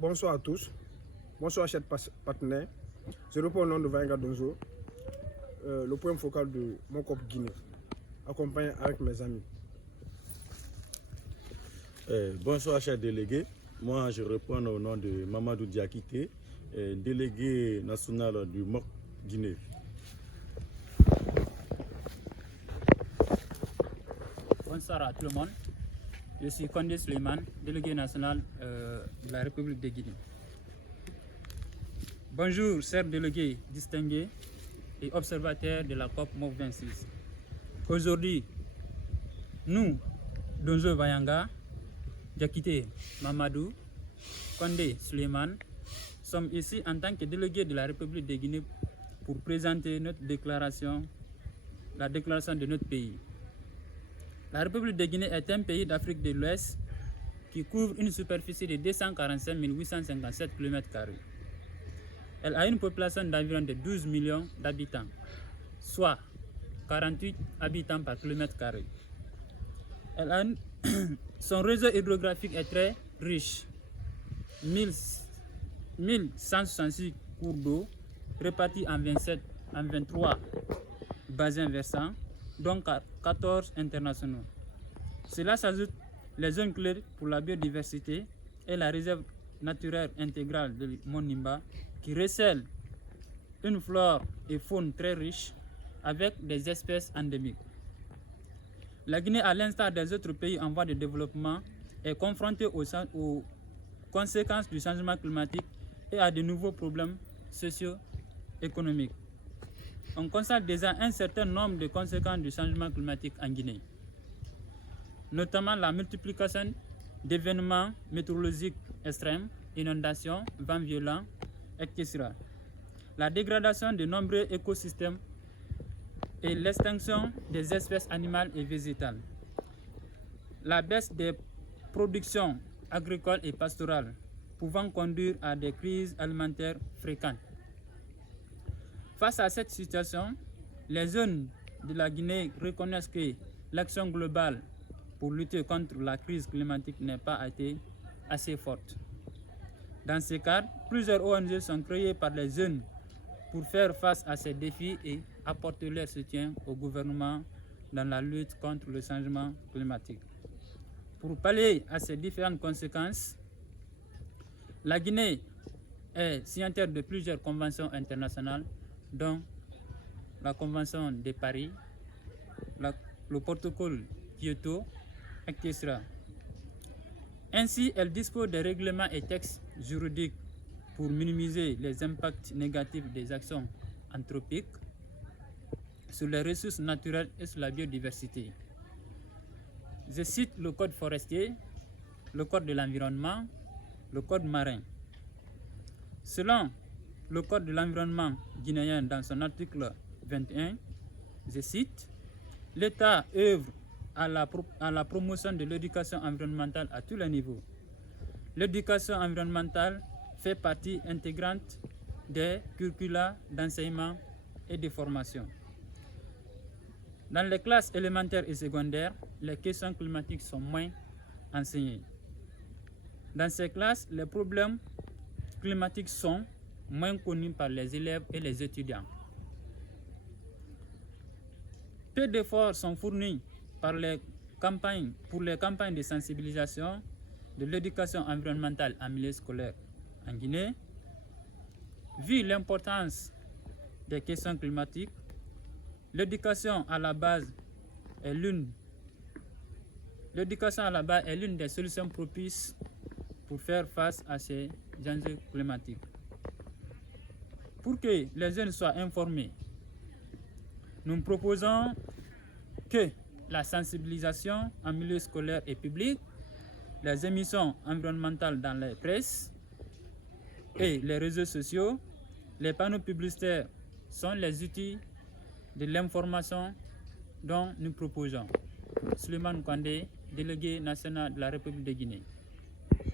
Bonsoir à tous, bonsoir chers partenaires. Je réponds au nom de Vayenga Donzo, le point focal de mon COP Guinée, accompagné avec mes amis. Bonsoir chers délégués, moi je réponds au nom de Mamadou Diakité, délégué national du MOC Guinée. Bonsoir à tout le monde. Je suis Kondé Suleiman, délégué national de la République de Guinée. Bonjour, chers délégués distingués et observateurs de la COP MOC 26. Aujourd'hui, nous, Donzo Vayenga, Diakité Mamadou, Kondé Suleiman, sommes ici en tant que délégués de la République de Guinée pour présenter notre déclaration, la déclaration de notre pays. La République de Guinée est un pays d'Afrique de l'Ouest qui couvre une superficie de 245 857 km². Elle a une population d'environ de 12 millions d'habitants, soit 48 habitants par km². Son réseau hydrographique est très riche, 1166 cours d'eau répartis en 23 bassins versants, dont 14 internationaux. Cela s'ajoute les zones clés pour la biodiversité et la réserve naturelle intégrale de Monimba qui recèle une flore et faune très riche avec des espèces endémiques. La Guinée, à l'instar des autres pays en voie de développement, est confrontée aux conséquences du changement climatique et à de nouveaux problèmes socio-économiques. On constate déjà un certain nombre de conséquences du changement climatique en Guinée, notamment la multiplication d'événements météorologiques extrêmes, inondations, vents violents, etc. La dégradation de nombreux écosystèmes et l'extinction des espèces animales et végétales. La baisse des productions agricoles et pastorales pouvant conduire à des crises alimentaires fréquentes. Face à cette situation, les zones de la Guinée reconnaissent que l'action globale pour lutter contre la crise climatique n'a pas été assez forte. Dans ce cadre, plusieurs ONG sont créées par les jeunes pour faire face à ces défis et apporter leur soutien au gouvernement dans la lutte contre le changement climatique. Pour pallier à ces différentes conséquences, la Guinée est signataire de plusieurs conventions internationales, dont la Convention de Paris, le protocole Kyoto, etc. Ainsi, elle dispose de règlements et textes juridiques pour minimiser les impacts négatifs des actions anthropiques sur les ressources naturelles et sur la biodiversité. Je cite le code forestier, le code de l'environnement, le code marin. Selon le code de l'environnement guinéen dans son article 21, je cite, « L'État œuvre à la promotion de l'éducation environnementale à tous les niveaux. L'éducation environnementale fait partie intégrante des curricula d'enseignement et de formation. Dans les classes élémentaires et secondaires, les questions climatiques sont moins enseignées. Dans ces classes, les problèmes climatiques sont moins connus par les élèves et les étudiants. Peu d'efforts sont fournis pour les campagnes de sensibilisation de l'éducation environnementale en milieu scolaire en Guinée. Vu l'importance des questions climatiques, l'éducation à la base est l'une des solutions propices pour faire face à ces enjeux climatiques. Pour que les jeunes soient informés, nous proposons que la sensibilisation en milieu scolaire et public, les émissions environnementales dans la presse et les réseaux sociaux, les panneaux publicitaires sont les outils de l'information dont nous proposons. Suleiman Kondé, délégué national de la République de Guinée.